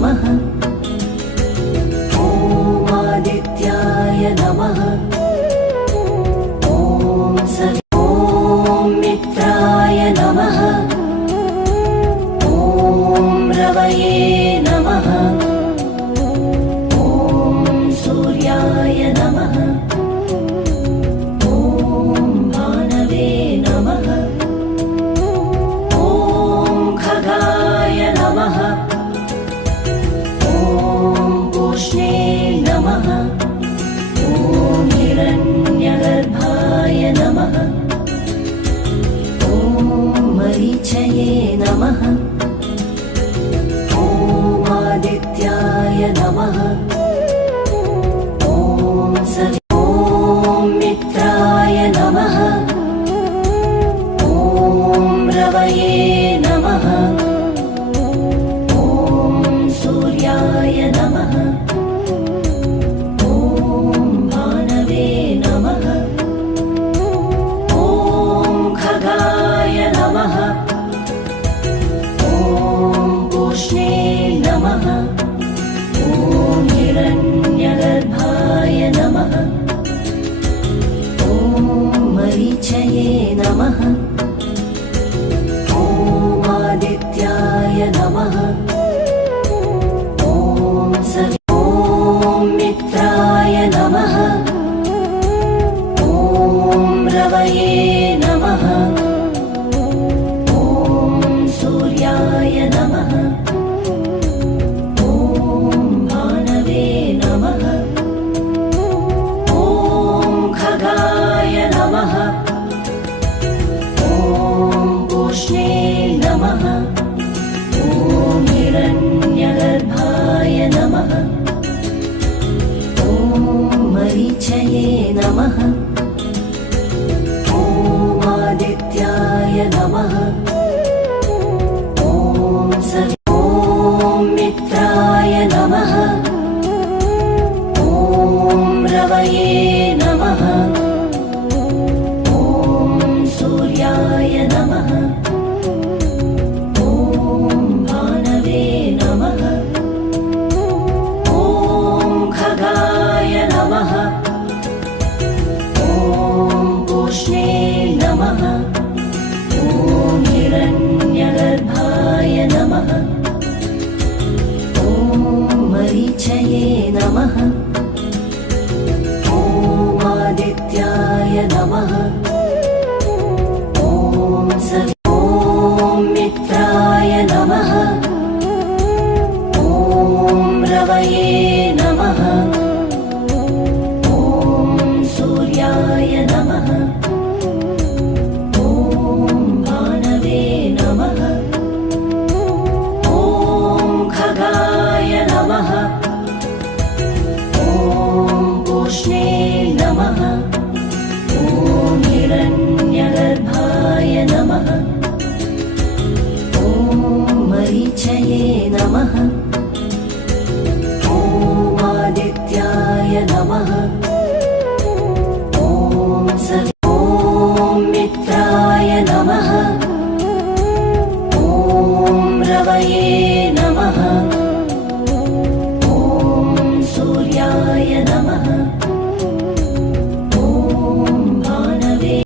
नमः। ॐ आदित्याय नमः। ॐ मित्राय नमः। ॐ रवये नमः। ॐ सूर्याय नमः। ॐ भानवे नमः। ॐ खगाय नमः। ॐ पूष्णे नमः। ॐ हिरण्यगर्भाय नमः। ॐ मरीचये नमः। ॐ आदित्याय नमः। ॐ मित्राय नमः। ॐ रवये नमः। ॐ सूर्याय नमः। ॐ भानवे नमः। ॐ खगाय नमः। ॐ पूष्णे नमः। ॐ हिरण्यगर्भाय नमः। ॐ मरीचये नमः। ॐ आदित्याय नमः। ॐ मित्राय नमः। ॐ रवये नमः। ॐ सूर्याय नमः। ॐ भानवे नमः। ॐ खगाय नमः। ॐ पूष्णे नमः। ॐ हिरण्यगर्भाय नमः। ॐ मरीचये नमः। ॐ आदित्याय नमः। ॐ मित्राय नमः। ॐ रवये नमः। ॐ सूर्याय नमः। ॐ भानवे नमः। ॐ खगाय नमः। ॐ पूष्णे नमः। ॐ हिरण्यगर्भाय नमः। ॐ मरीचये नमः। ॐ आदित्याय नमः। ॐ मित्राय नमः। ॐ रवये नमः। ॐ सूर्याय नमः। ॐ भानवे नमः। ॐ खगाय नमः। ॐ पूष्णे नमः। ॐ हिरण्यगर्भाय नमः। ॐ मरीचये नमः। ॐ आदित्याय नमः। ॐ मित्राय नमः। ॐ रवये